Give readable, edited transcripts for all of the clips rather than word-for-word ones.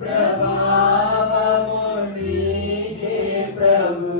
ప్రభావము నీకే ప్రభు.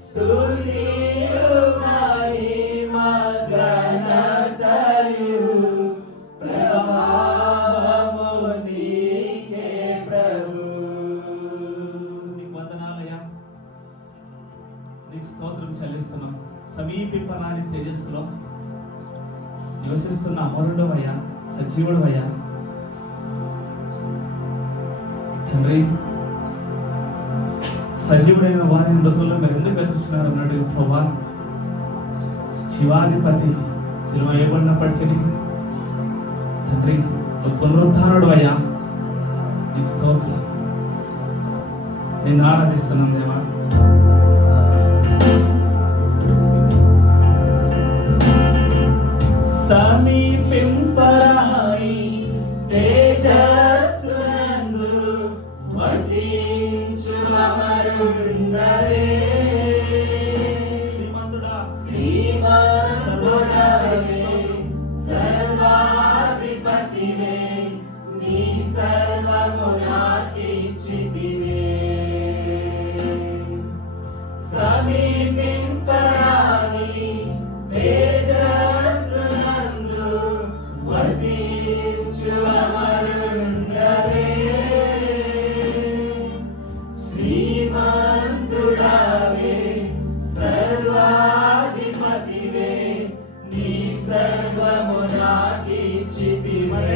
స్తుతియు మహిమ ఘనతయు ప్రభావము నీకే ప్రభు. నీకు వందనాలయ్యా, నీకు స్తోత్రం చెల్లిస్తున్నాం. సమీపింపరాని తేజస్సులో నివసిస్తున్న అమరుడు అయ్యా, సజీవుడు అయ్యా తండ్రి. సజీవుడైన వారి మృతుల్లో మీరు ఎందుకు వెతుకుతున్నారు అన్నాడు ప్రభా. శివాధిపతి సిలువ వేయబడినప్పటికీ తండ్రి పునరుద్ధానుడు అయ్యా, నీకు స్తోత్రం. నిన్ను ఆరాధిస్తున్నాం దేవా. సమీపింపరాని తేజస్సునందు వసించు అమరుండవే. శ్రీమంతుడవే సర్వాధిపతివే, నీ సర్వము నాకిచ్చితివే. సమీపింపరాని తేజస్సునందు వసించు అమరుండవే. శ్రీమంతుడవే సర్వాధిపతివే, నీ సర్వము నాకిచ్చితివే.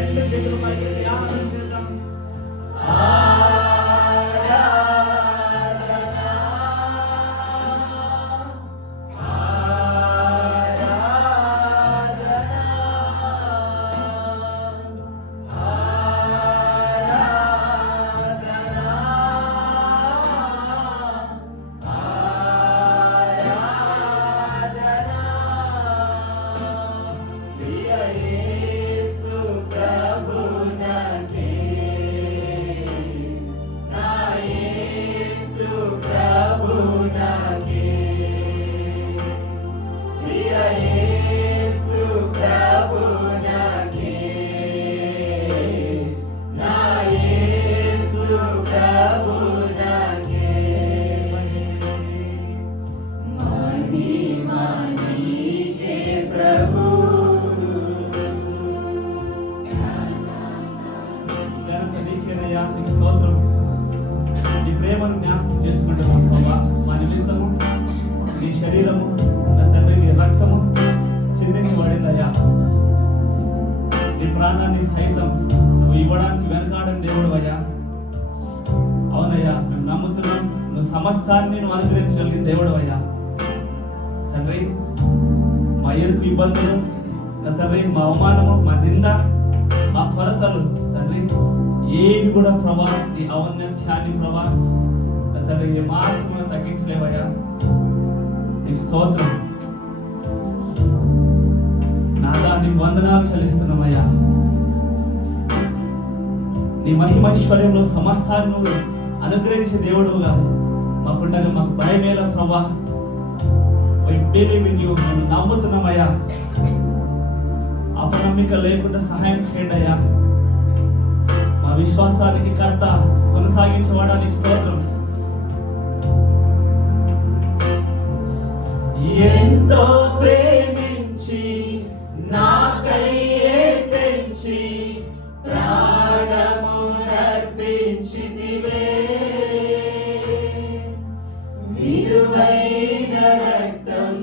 నీ ప్రేమను జ్ఞాపకం చేసుకుంటున్నాం ప్రభా. మా నిమిత్తము నీ శరీరము నా తండ్రి నీ రక్తము చిందించబడిందయ్యా. నీ ప్రాణాన్ని సైతం నువ్వు ఇవ్వడానికి వెనకాడని దేవుడు అయ్యా. అవునయ్యా, మేము నమ్ముతున్నాం నువ్వు సమస్తాన్ని నువ్వు అనుగ్రహించగలిగిన దేవుడు అయ్యా. తండ్రి మా ఎరుకు ఇబ్బందులు నా తండ్రి, మా అవమానము, మా నింద, మా కొరతలు తండ్రి ఏమి కూడా ప్రభా నీ ఔన్నత్యాన్ని ప్రభా నా తండ్రి ఏ మార్గంలో తగ్గించలేవయ్యా. నీ స్తోత్రం నాదా, నీకు వందనాలు చెల్లిస్తున్నామయ్యా. నీ మహిమైశ్వర్యంలో సమస్తాన్ని నువ్వు అనుగ్రహించే దేవుడుగా మాకుండగా మాకు భయమేల ప్రభా. మేము నమ్ముతున్నామయ్యా. అపనమ్మిక లేకుండా సహాయం చేయండి అయ్యా. మా విశ్వాసానికి కర్త కొనసాగించబడానికి స్తోత్రం. ఎంతో ప్రేమించి నాకై తెంచి ప్రాణము నర్పించితివే. విలువైన రక్తం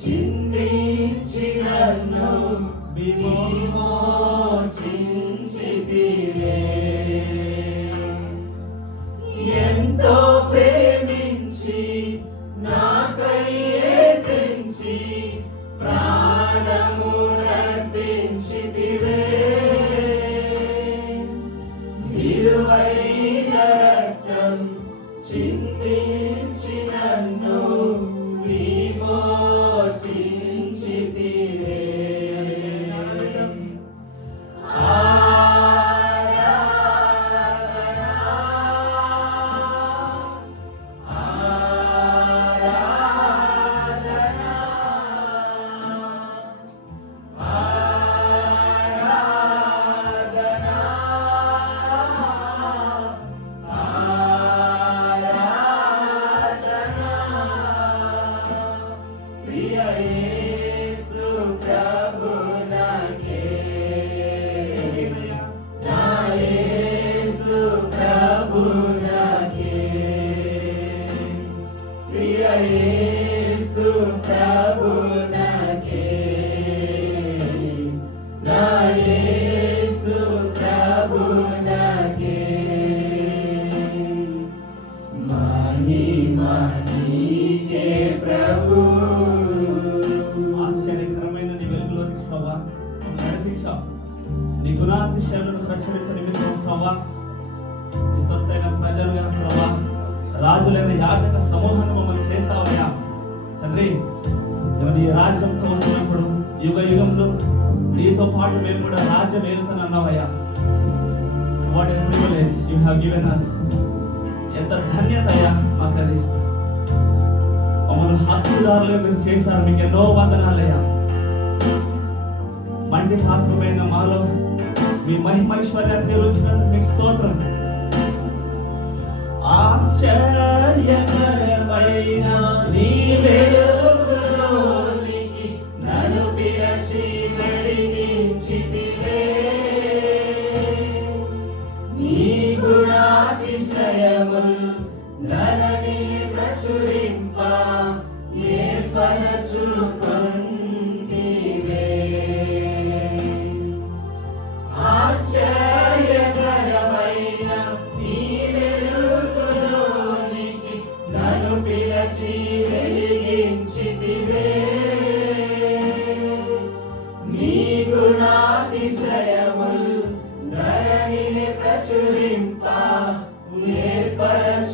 చిందించి నన్ను విమోచించితివే. ఎంతో ప్రేమించి నాకై తెంచి ప్రాణము నర్పించితివే. విలువైన సువార్తిశైలను ప్రచురించ నిమిత్తం ప్రభా నీ సొత్తైన ప్రజలుగా ప్రభా రాజులైన యాజక సమూహాన్ని మమ్మల్ని చేసావయ్యా తండ్రి నీ రాజ్యంతో వచ్చినప్పుడు యుగ యుగంలో నీతో పాటు మేము కూడా రాజ్యం ఏలుతానన్నావయ్యా. What a privilege you have given us. ఎంత ధన్యత అయ్యా మాకది. మమ్మల్ని హక్కుదారులుగా మీరు చేశారు. మీకు ఎన్నో వందనాలయ్యా. మండి పాత్రమైన మాలో మీ మహిమైశ్వర్యాన్ని నిరూపించినందుకు మీకు స్తోత్రం. ఆశ్చర్యకరమైన నీ వెలుగులోనికి నన్ను పిలిచి వెలిగించితివే. నీ గుణాతిశయముల్ ధరణి ప్రచురింప ఏర్పరచుకొంటివే. ఆశ్చర్యకరమైన నీ వెలుగులోనికి నన్ను పిలిచి వెలిగించితివే. నీ గుణాతిశయముల్ ధరణిని ప్రచురింప ఏర్పరచుకొంటివే.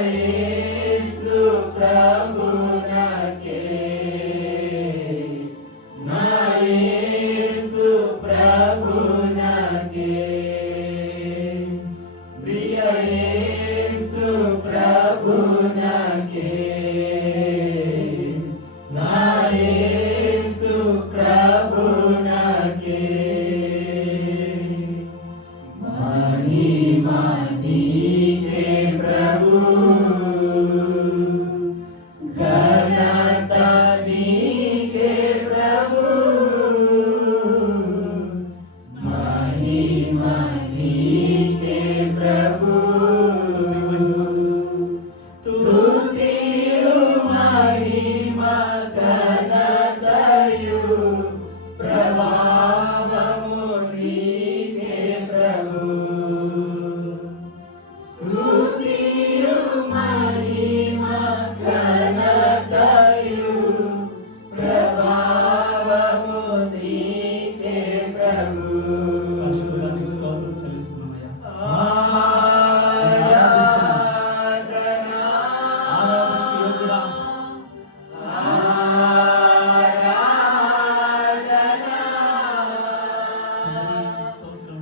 యేసు ప్రభునకే నా యేసు ప్రభునకే ప్రియ యేసు ప్రభునకే నా యేసు ప్రభునకే మహిమా నీకే ప్రభు ఘనత నీకే ప్రభు మహిమా నీకే ప్రభు స్తుతియు మహిమా ఘనతయు ప్రభావము నీకే ప్రభు స్తుతియు మహిమా ఘనతయు ప్రభావము నీకే ప్రభు. పరిశుద్ధులకు స్తోత్రం చెల్లిస్తున్నామయ్యా. ఆరాధన ఆరాధనకు యోగ్యుడా. ఆరాధన స్తోత్రం.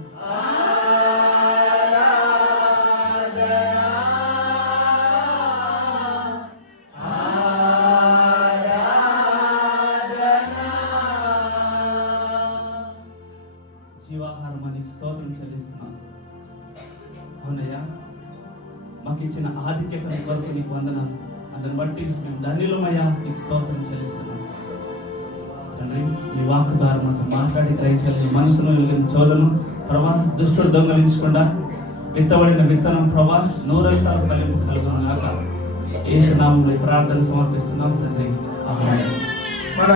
జీవాహారం అని స్తోత్రం చెల్లిస్తున్నాను. అవునయ్యా, మాకు ఇచ్చిన ఆధిక్యతను కొరకు నీకు వందనాలు. అందుని బట్టి మేము ధన్యులమయ్యా, నీకు స్తోత్రం చెల్లిస్తున్నాను. తండ్రి, నీ వాక్కు ద్వారా మాతో మాట్లాడి దయచేసి మనసును వెలిగిన చోలను ప్రభా దుష్టుడు దొంగలించకుండా విత్తబడిన విత్తనం ప్రభా నూరంతల ఫలింపు కలుగును గాక. యేసు నామములో ఈ ప్రార్థన సమర్పిస్తున్నాం తండ్రి. ఆమేన్.